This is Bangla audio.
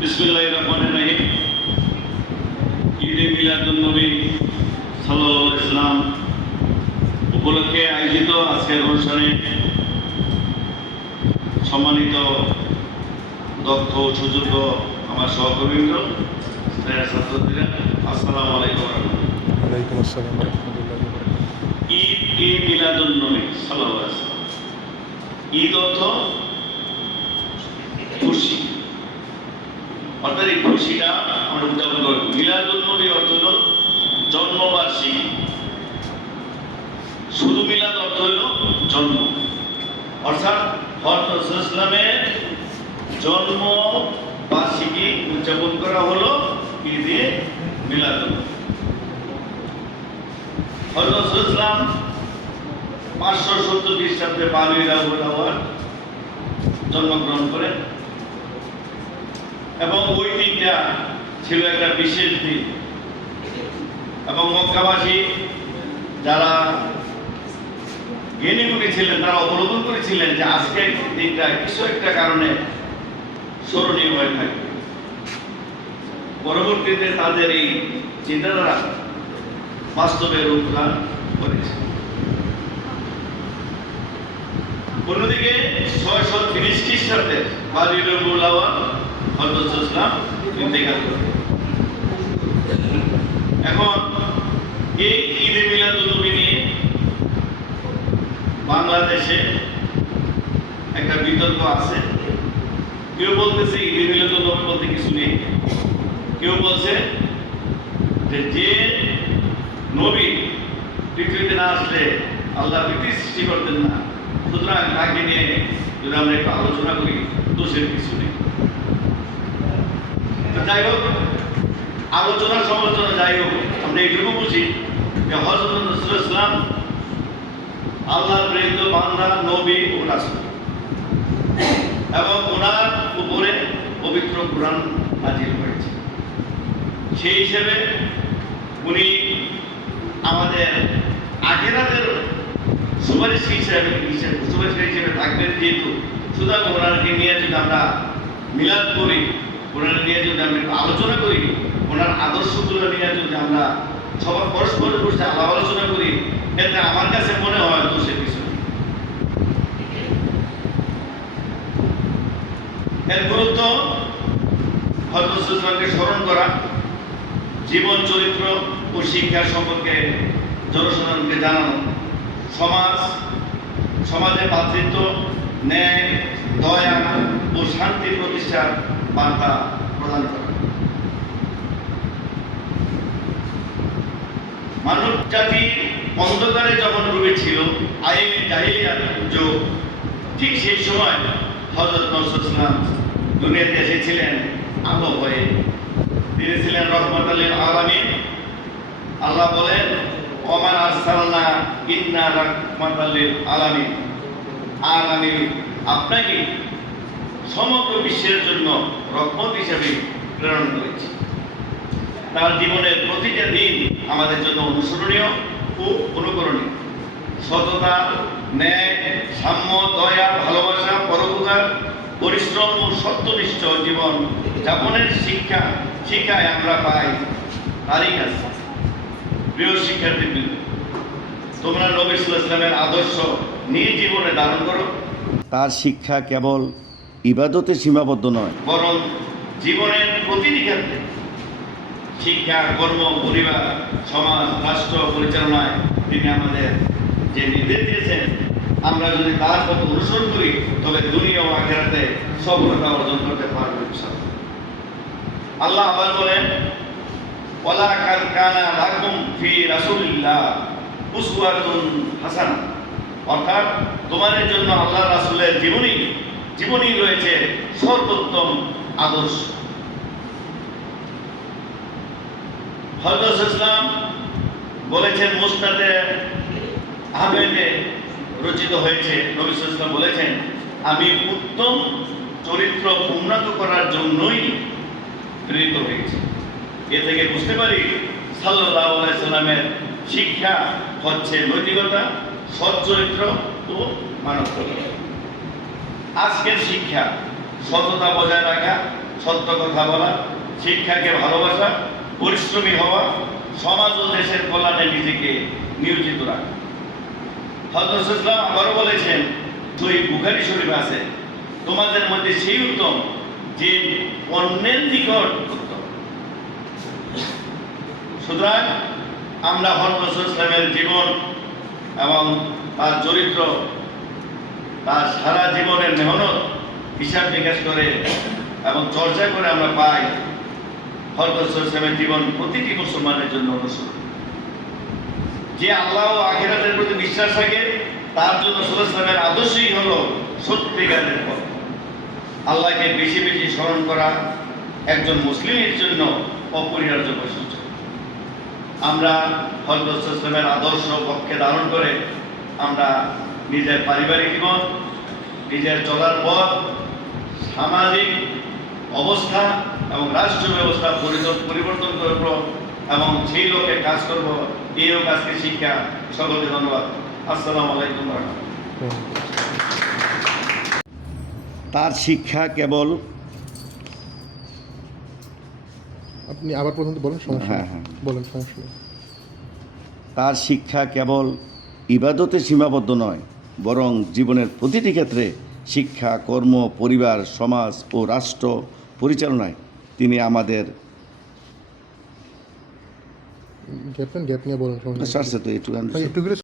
বিসমিল্লাহির রহমানির রহিম। ঈদে মিলাদুন নবী সাল্লাল্লাহু আলাইহি ওয়াসাল্লাম উপলক্ষে আয়োজিত আজকের অনুষ্ঠানে সম্মানিত দক্ষ সুযোগ্য আমার সহকর্মীবৃন্দ, ছাত্রছাত্রীরা, আসসালামু আলাইকুম ওয়া রাহমাতুল্লাহ। ওয়ালাইকুম আসসালাম ওয়া রাহমাতুল্লাহি ওয়া বারাকাতুহু। ঈদ মিলাদুন নবী সাল্লাল্লাহু আলাইহি ওয়াসাল্লাম। ঈদ অর্থ খুশি, অর্থাৎ এই খুশিটা আমরা উদযাপন করব। মিলাদুন নবী অর্থ হল জন্মবার্ষিকী। শুধু মিলাদ অর্থ হল জন্ম, অর্থাৎ হযরত রাসূলুল্লাহ ইসলামের জন্ম বার্ষিকী উদযাপন করা হলো ঈদে মিলাদুন নবী। হযরত রাসূলুল্লাহ ইসলাম 570 খ্রিস্টাব্দে 12 রাবিউল আউয়াল জন্মগ্রহণ করেন এবং ওই দিনটা ছিল একটা বিশেষ দিন এবং মক্কাবাসী যারা জ্ঞানীগুণী ছিলেন তারা অবলোকন করেছিলেন যে আজকের দিনটা কিছু একটা কারণে স্মরণীয় হয়ে থাকবে। পরবর্তীতে তাদের এই চিন্তাধারা বাস্তবে রূপ ধারণ করেছে। অন্যদিকে 630 খ্রিস্টাব্দে 12 রাবিউল আউয়াল হযরত ইসলাম ইন্তেকাল করেন। এখন এই ঈদে মিলাদুন নবী নিয়ে বাংলাদেশে একটা বিতর্ক আছে। কেউ বলতেছে ঈদে মিলাদুন নবী বলতে কিছু নেই, কেউ বলছে যে নবী পৃথিবীতে না আসলে আল্লাহ পৃথিবী সৃষ্টি করতেন না, সুতরাং তাকে নিয়ে যদি আমরা একটু আলোচনা করি দোষের কিছু নেই। যাই হোক, আলোচনা সমালোচনা যাই হোক, আমরা এইটুকু বুঝি যে হযরত রাসূলুল্লাহ ইসলাম আল্লাহর প্রেরিত বান্দা, নবী ও রাসূল এবং ওনার উপরে পবিত্র কোরআন নাযিল হয়েছে। সেই হিসেবে উনি আমাদের আখিরাতের সুপারিশ হিসেবে থাকবেন। যেহেতু সুতরাং ওনাকে নিয়ে যদি আমরা মিলাদ করি, ওনাকে নিয়ে যদি আমরা আলোচনা করি, ওনার আদর্শগুলো নিয়ে যদি আমরা সবার পরস্পরের বসে আলাপ আলোচনা করি, এতে আমার কাছে মনে হয় দোষের কিছু নেই। এর গুরুত্ব হযরত রাসূলকে স্মরণ করা, জীবন চরিত্র ও শিক্ষা সম্পর্কে জনসাধারণকে জানানো, সমাজে ভ্রাতৃত্ব, ন্যায়, দয়া ও শান্তি প্রতিষ্ঠার বার্তা প্রদান করা। মানব জাতি অন্ধকারে যখন ডুবেছিল, আইন জাহিলিয়াত যুগ, ঠিক সেই সময় হযরত রাসূলুল্লাহ ইসলাম দুনিয়াতে এসেছিলেন আলো হয়ে। তিনি ছিলেন রহমাতুল লিল আলামিন। আল্লাহ বলেন, ওমা আরসালনা ইন্না রাহমাতাল লিল আলামিন। আর আমি আপনাকে সমগ্র বিশ্বের জন্য রহমত হিসেবে প্রেরণ করেছি। তার জীবনের প্রতিটা দিন আমাদের জন্য অনুসরণীয় ও অনুকরণীয়। সততা, ন্যায়, সাম্য, দয়া, ভালোবাসা, পরোপকার, পরিশ্রম ও সত্যনিষ্ঠ জীবন যাপনের শিক্ষায় আমরা পাই তারই কাছে। প্রিয় শিক্ষার্থীবৃন্দ, তোমরা নবী সাল্লাল্লাহু আলাইহি ওয়াসাল্লামের আদর্শ নিজ জীবনে ধারণ করো। তার শিক্ষা কেবল ইবাদতে সীমাবদ্ধ নয়, বরং জীবনের প্রতিটি ক্ষেত্রে শিক্ষা, কর্ম, পরিবার, সমাজ, রাষ্ট্র পরিচালনায় তিনি আমাদের যে নির্দেশ দিয়েছেন, আমরা যদি তার পথ অনুসরণ করি তবে দুনিয়া ও আখিরাতে সফলতা অর্জন করতে পারবো ইনশাআল্লাহ। আল্লাহ আবার বলেন, ওয়ালা কাদ কানা লাকুম ফি রাসূলিল্লাহ উসওয়াতুন হাসানাহ, অর্থাৎ তোমাদের জন্য আল্লাহ রাসূলের জীবনী রয়েছে সর্বোত্তম আদর্শ। হযরত ইসলাম বলেছেন, মুসনাদে আহমেদে রচিত হয়েছে, নবী সাল্লাল্লাহু আলাইহি ওয়াসাল্লাম বলেছেন, আমি উত্তম চরিত্র উন্নত করার জন্যই প্রেরিত হয়েছি। এ থেকে বুঝতে পারি সাল্লাল্লাহু আলাইহি ওয়াসাল্লামের শিক্ষা হচ্ছে নৈতিকতা, সৎ চরিত্র ও মানবতা। আজকের শিক্ষা সততা বজায় রাখা, সত্য কথা বলা, শিক্ষাকে ভালোবাসা, পরিশ্রমী হওয়া, সমাজ ও দেশের কল্যাণে নিজেকে নিয়োজিত রাখা। হযরত ইসলাম আবারও বলেছেন, সহিহ বুখারী শরীফে আছে, তোমাদের মধ্যে সেই উত্তম যে অন্যের নিকট উত্তম। সুতরাং আমরা হযরত ইসলামের জীবন এবং তার চরিত্র, তার সারা জীবনের মেহনত হিসাব নিকাশ করে এবং চর্চা করে আমরা পাই হযরত ইসলামের জীবন প্রতিটি মুসলমানের জন্য অনুসরণ। যে আল্লাহ ও আখিরাতের প্রতি বিশ্বাস রাখে তার জন্য ইসলামের আদর্শই হলো সত্যিকারের পথ। আল্লাহকে বেশি বেশি স্মরণ করা একজন মুসলিমের জন্য অপরিহার্য বৈশিষ্ট্য। আমরা হযরত ইসলামের আদর্শ পক্ষে ধারণ করে আমরা নিজের পারিবারিক জীবন, নিজের চলার পথ, সামাজিক অবস্থা এবং রাষ্ট্র ব্যবস্থা পরিবর্তন করব এবং সেই লক্ষ্যে কাজ করব। এই কাজকে শিক্ষা। সকলকে ধন্যবাদ। আসসালামু আলাইকুম ওয়া রাহমাতুল্লাহ। তার শিক্ষা কেবল আপনি আবার পর্যন্ত বলেন, সমস্যা হ্যাঁ, নেই। হ্যাঁ। বলেন, সমস্যা নেই। তার শিক্ষা কেবল ইবাদতে সীমাবদ্ধ নয়, বরং জীবনের প্রতিটি ক্ষেত্রে শিক্ষা, কর্ম, পরিবার, সমাজ ও রাষ্ট্র পরিচালনায় তিনি আমাদের গ্যাপ নিয়ে বলেন, সমস্যা নেই। সারছে তো একটু ভাই, একটু করে